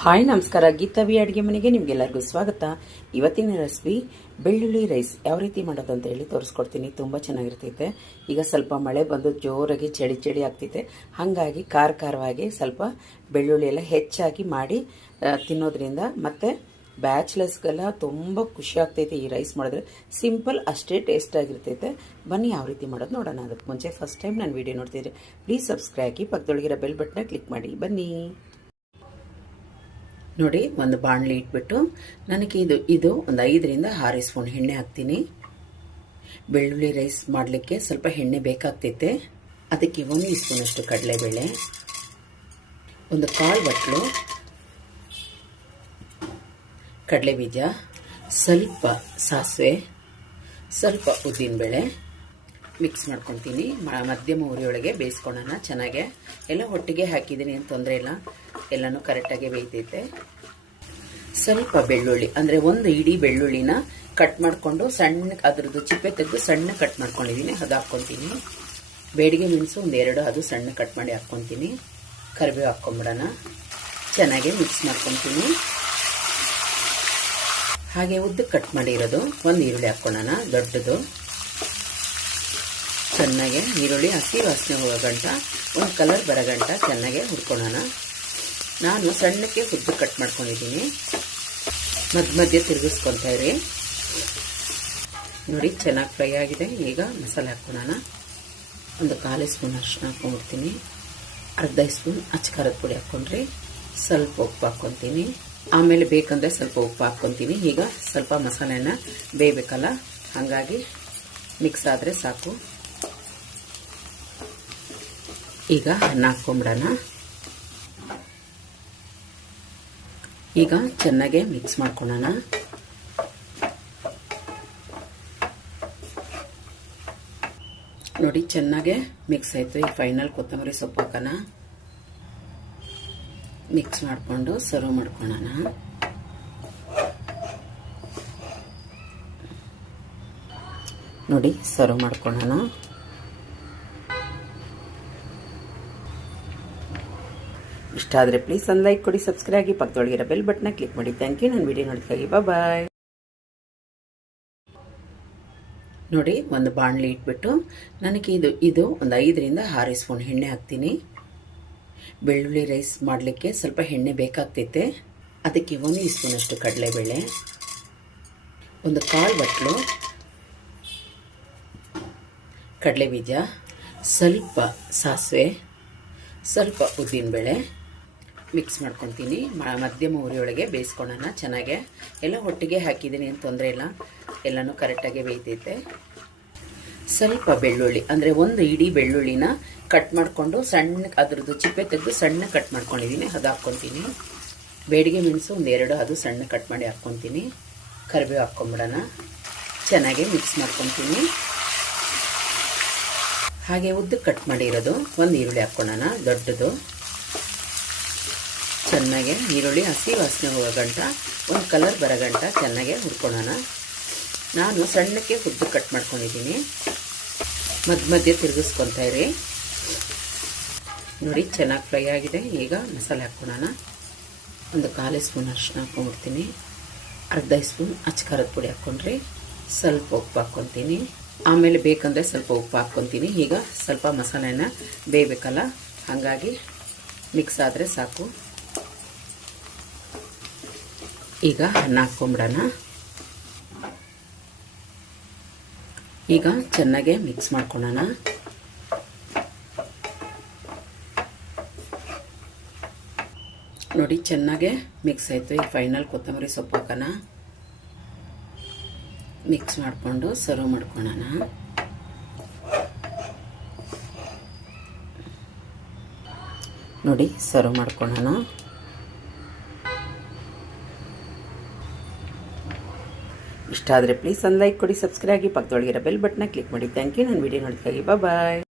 Hi ನಮಸ್ಕಾರ, ಗೀತಾವಿ ಅಡುಗೆ ಮನೆಗೆ ನಿಮಗೆಲ್ಲರಿಗೂ ಸ್ವಾಗತ. ಇವತ್ತಿನ ರೆಸಿಪಿ ಬೆಳ್ಳುಳ್ಳಿ ರೈಸ್ ಯಾವ ರೀತಿ ಮಾಡೋದು ಅಂತ ಹೇಳಿ ತೋರಿಸ್ಕೊಡ್ತೀನಿ. ತುಂಬ ಚೆನ್ನಾಗಿರ್ತೈತೆ. ಈಗ ಸ್ವಲ್ಪ ಮಳೆ ಬಂದು ಜೋರಾಗಿ ಚಳಿ ಆಗ್ತೈತೆ. ಹಾಗಾಗಿ ಖಾರವಾಗಿ ಸ್ವಲ್ಪ ಬೆಳ್ಳುಳ್ಳಿ ಎಲ್ಲ ಹೆಚ್ಚಾಗಿ ಮಾಡಿ ತಿನ್ನೋದ್ರಿಂದ ಮತ್ತು ಬ್ಯಾಚುಲರ್ಸ್ಗೆಲ್ಲ ತುಂಬ ಖುಷಿ ಆಗ್ತೈತೆ. ಈ ರೈಸ್ ಮಾಡಿದ್ರೆ ಸಿಂಪಲ್ ಅಷ್ಟೇ ಟೇಸ್ಟ್ ಆಗಿರ್ತೈತೆ. ಬನ್ನಿ ಯಾವ ರೀತಿ ಮಾಡೋದು ನೋಡೋಣ. ಅದಕ್ಕೆ ಮುಂಚೆ ಫಸ್ಟ್ ಟೈಮ್ ನಾನು ವಿಡಿಯೋ ನೋಡ್ತಿದ್ರೆ ಪ್ಲೀಸ್ ಸಬ್ಸ್ಕ್ರೈಬ್ ಆಗಿ ಪಕ್ಕದೊಳಗಿರೋ ಬೆಲ್ ಬಟನ್ನ ಕ್ಲಿಕ್ ಮಾಡಿ. ಬನ್ನಿ ನೋಡಿ, ಒಂದು ಬಾಣಲಿ ಇಟ್ಬಿಟ್ಟು ನನಗೆ ಇದು ಒಂದು 5ರಿಂದ 6 ಸ್ಪೂನ್ ಎಣ್ಣೆ ಹಾಕ್ತೀನಿ. ಬೆಳ್ಳುಳ್ಳಿ ರೈಸ್ ಮಾಡಲಿಕ್ಕೆ ಸ್ವಲ್ಪ ಎಣ್ಣೆ ಬೇಕಾಗ್ತೈತೆ. ಅದಕ್ಕೆ 1 ಸ್ಪೂನಷ್ಟು ಕಡಲೆಬೇಳೆ, ಒಂದು 1/4 ಬಟ್ಲು ಕಡಲೆಬೀಜ, ಸ್ವಲ್ಪ ಸಾಸಿವೆ, ಸ್ವಲ್ಪ ಉದ್ದಿನಬೇಳೆ ಮಿಕ್ಸ್ ಮಾಡ್ಕೊತೀನಿ. ಮಧ್ಯಮ ಉರಿಯೊಳಗೆ ಬೇಯಿಸ್ಕೊಳ್ಳೋಣ. ಚೆನ್ನಾಗೆ ಎಲ್ಲ ಒಟ್ಟಿಗೆ ಹಾಕಿದ್ದೀನಿ, ಏನು ತೊಂದರೆ ಇಲ್ಲ, ಎಲ್ಲನೂ ಕರೆಕ್ಟಾಗಿ ಬೇಯ್ತೈತೆ. ಸ್ವಲ್ಪ ಬೆಳ್ಳುಳ್ಳಿ ಅಂದರೆ ಒಂದು ಇಡೀ ಬೆಳ್ಳುಳ್ಳಿನ ಕಟ್ ಮಾಡಿಕೊಂಡು ಸಣ್ಣ ಅದ್ರದ್ದು ಚಿಪ್ಪೆ ತೆಗೆದು ಸಣ್ಣ ಕಟ್ ಮಾಡ್ಕೊಂಡಿದ್ದೀನಿ, ಅದು ಹಾಕ್ಕೊತೀನಿ. ಬೇಡಿಗೆ ಮೆಣಸು ಒಂದು 2 ಅದು ಸಣ್ಣ ಕಟ್ ಮಾಡಿ ಹಾಕ್ಕೊತೀನಿ. ಕರಿಬೇವು ಹಾಕ್ಕೊಂಬಿಡೋಣ. ಚೆನ್ನಾಗಿ ಮಿಕ್ಸ್ ಮಾಡ್ಕೊತೀನಿ. ಹಾಗೆ ಉದ್ದಕ್ಕೆ ಕಟ್ ಮಾಡಿರೋದು ಒಂದು ಈರುಳ್ಳಿ ಹಾಕ್ಕೊಳ್ಳೋಣ, ದೊಡ್ಡದು. ಚೆನ್ನಾಗೆ ಈರುಳ್ಳಿ ಹಸಿ ವಾಸನೆ ಹೋಗೋ ಗಂಟ, ಒಂದು ಕಲರ್ ಬರೋ ಗಂಟ ಚೆನ್ನಾಗೆ ಹುರ್ಕೊಳ್ಳೋಣ. ನಾನು ಸಣ್ಣಕ್ಕೆ ಉದ್ದ ಕಟ್ ಮಾಡ್ಕೊಂಡಿದ್ದೀನಿ. ಮಧ್ಯೆ ತಿರುಗಿಸ್ಕೊತಾ ಇರಿ. ನೋಡಿ, ಚೆನ್ನಾಗಿ ಫ್ರೈ ಆಗಿದೆ. ಈಗ ಮಸಾಲೆ ಹಾಕ್ಕೊಳ್ಳೋಣ. ಒಂದು 1/4 ಸ್ಪೂನ್ ಅರಿಶಿನ ಹಾಕ್ಕೊಂಡ್ಬಿಡ್ತೀನಿ. ಅರ್ಧ ಸ್ಪೂನ್ ಅಚ್ಚ ಪುಡಿ ಹಾಕ್ಕೊಂಡ್ರಿ. ಸ್ವಲ್ಪ ಉಪ್ಪು ಹಾಕ್ಕೊತೀನಿ. ಆಮೇಲೆ ಬೇಕಂದರೆ ಸ್ವಲ್ಪ ಉಪ್ಪು ಹಾಕ್ಕೊತೀನಿ. ಈಗ ಸ್ವಲ್ಪ ಮಸಾಲೆನ ಬೇಯಬೇಕಲ್ಲ, ಹಾಗಾಗಿ ಮಿಕ್ಸ್ ಆದರೆ ಸಾಕು. ಈಗ ಅನ್ನ ಹಾಕ್ಕೊಂಬಿಡೋಣ. ಈಗ ಚೆನ್ನಾಗೆ ಮಿಕ್ಸ್ ಮಾಡ್ಕೊಳ್ಳೋಣ. ನೋಡಿ, ಚೆನ್ನಾಗೆ ಮಿಕ್ಸ್ ಆಯಿತು. ಈಗ ಫೈನಲ್ ಕೊತ್ತಂಬರಿ ಸೊಪ್ಪು ಹಾಕೋಣ. ಮಿಕ್ಸ್ ಮಾಡಿಕೊಂಡು ಸರ್ವ್ ಮಾಡ್ಕೊಳ್ಳೋಣ. ನೋಡಿ, ಸರ್ವ್ ಮಾಡ್ಕೊಳ್ಳೋಣ. ಇಷ್ಟ ಆದರೆ ಪ್ಲೀಸ್ ಒಂದು ಲೈಕ್ ಕೊಡಿ, ಸಬ್ಸ್ಕ್ರೈಬ್ ಆಗಿ ಪಕ್ಕದೊಳಗಿರೋ ಬೆಲ್ ಬಟನ್ನ ಕ್ಲಿಕ್ ಮಾಡಿ. Thank you. ನಾನು ವಿಡಿಯೋ ನೋಡೋದಕ್ಕಾಗಿ ಬಾಯ್. ನೋಡಿ, ಒಂದು ಬಾಣಲಿ ಇಟ್ಬಿಟ್ಟು ನನಗೆ ಇದು ಒಂದು 5ರಿಂದ 6 ಸ್ಪೂನ್ ಎಣ್ಣೆ ಹಾಕ್ತೀನಿ. ಬೆಳ್ಳುಳ್ಳಿ ರೈಸ್ ಮಾಡಲಿಕ್ಕೆ ಸ್ವಲ್ಪ ಎಣ್ಣೆ ಬೇಕಾಗ್ತೈತೆ. ಅದಕ್ಕೆ 1 ಸ್ಪೂನಷ್ಟು ಕಡಲೆಬೇಳೆ, ಒಂದು 1/4 ಬಟ್ಲು ಕಡಲೆಬೀಜ, ಸ್ವಲ್ಪ ಸಾಸಿವೆ, ಸ್ವಲ್ಪ ಉದ್ದಿನಬೇಳೆ ಮಿಕ್ಸ್ ಮಾಡ್ಕೊತೀನಿ. ಮಧ್ಯಮ ಉರಿಯೊಳಗೆ ಬೇಯಿಸ್ಕೊಳ್ಳೋಣ. ಚೆನ್ನಾಗೆ ಎಲ್ಲ ಒಟ್ಟಿಗೆ ಹಾಕಿದ್ದೀನಿ, ಏನು ತೊಂದರೆ ಇಲ್ಲ, ಎಲ್ಲನೂ ಕರೆಕ್ಟಾಗಿ ಬೇಯ್ತೈತೆ. ಸ್ವಲ್ಪ ಬೆಳ್ಳುಳ್ಳಿ ಅಂದರೆ ಒಂದು ಇಡೀ ಬೆಳ್ಳುಳ್ಳಿನ ಕಟ್ ಮಾಡಿಕೊಂಡು ಸಣ್ಣ ಅದ್ರದ್ದು ಚಿಪ್ಪೆ ತೆಗೆದು ಸಣ್ಣ ಕಟ್ ಮಾಡ್ಕೊಂಡಿದ್ದೀನಿ, ಅದು ಹಾಕ್ಕೊತೀನಿ. ಬೇಡಿಗೆ ಮೆಣಸು ಒಂದು 2 ಅದು ಸಣ್ಣ ಕಟ್ ಮಾಡಿ ಹಾಕ್ಕೊತೀನಿ. ಕರಿಬೇವು ಹಾಕ್ಕೊಂಬಿಡೋಣ. ಚೆನ್ನಾಗಿ ಮಿಕ್ಸ್ ಮಾಡ್ಕೊತೀನಿ. ಹಾಗೆ ಉದ್ದಕ್ಕೆ ಕಟ್ ಮಾಡಿರೋದು ಒಂದು ಈರುಳ್ಳಿ ಹಾಕ್ಕೊಳ್ಳೋಣ, ದೊಡ್ಡದು. ಚೆನ್ನಾಗೆ ಈರುಳ್ಳಿ ಹಸಿ ವಾಸನೆ ಹೋಗೋ ಗಂಟ, ಒಂದು ಕಲರ್ ಬರೋ ಗಂಟ ಚೆನ್ನಾಗೆ ಹುರ್ಕೊಳ್ಳೋಣ. ನಾನು ಸಣ್ಣಕ್ಕೆ ಉದ್ದಕ್ಕೆ ಕಟ್ ಮಾಡ್ಕೊಂಡಿದ್ದೀನಿ. ಮಧ್ಯೆ ತಿರುಗಿಸ್ಕೊತಾ ಇರಿ. ನೋಡಿ, ಚೆನ್ನಾಗಿ ಫ್ರೈ ಆಗಿದೆ. ಈಗ ಮಸಾಲೆ ಹಾಕ್ಕೊಳ್ಳೋಣ. ಒಂದು 1/4 ಸ್ಪೂನ್ ಅರಿಶಿನ ಹಾಕ್ಕೊಂಡ್ಬಿಡ್ತೀನಿ. ಅರ್ಧ ಸ್ಪೂನ್ ಅಚ್ಚ ಪುಡಿ ಹಾಕ್ಕೊಂಡ್ರಿ. ಸ್ವಲ್ಪ ಉಪ್ಪು ಹಾಕ್ಕೊತೀನಿ. ಆಮೇಲೆ ಬೇಕಂದರೆ ಸ್ವಲ್ಪ ಉಪ್ಪು ಹಾಕ್ಕೊತೀನಿ. ಈಗ ಸ್ವಲ್ಪ ಮಸಾಲೆನ ಬೇಯಬೇಕಲ್ಲ, ಹಾಗಾಗಿ ಮಿಕ್ಸ್ ಆದರೆ ಸಾಕು. ಈಗ ಅನ್ನ ಹಾಕ್ಕೊಂಬಿಡೋಣ. ಈಗ ಚೆನ್ನಾಗೆ ಮಿಕ್ಸ್ ಮಾಡ್ಕೊಳ್ಳೋಣ. ನೋಡಿ, ಚೆನ್ನಾಗೆ ಮಿಕ್ಸ್ ಆಯಿತು. ಈಗ ಫೈನಲ್ ಕೊತ್ತಂಬರಿ ಸೊಪ್ಪು ಹಾಕೋಣ. ಮಿಕ್ಸ್ ಮಾಡಿಕೊಂಡು ಸರ್ವ್ ಮಾಡ್ಕೊಳ್ಳೋಣ. ನೋಡಿ, ಸರ್ವ್ ಮಾಡ್ಕೊಳ್ಳೋಣ. ಇಷ್ಟ ಆದರೆ ಪ್ಲೀಸ್ ಒಂದು ಲೈಕ್ ಕೊಡಿ, ಸಬ್ಸ್ಕ್ರೈಬ್ ಆಗಿ ಪಕ್ಕದೊಳಗಿರೋ ಬೆಲ್ ಬಟನ್ನ ಕ್ಲಿಕ್ ಮಾಡಿ. Thank you. ನಾನು ವಿಡಿಯೋ ನೋಡೋದಕ್ಕಾಗಿ ಬಾಯ್.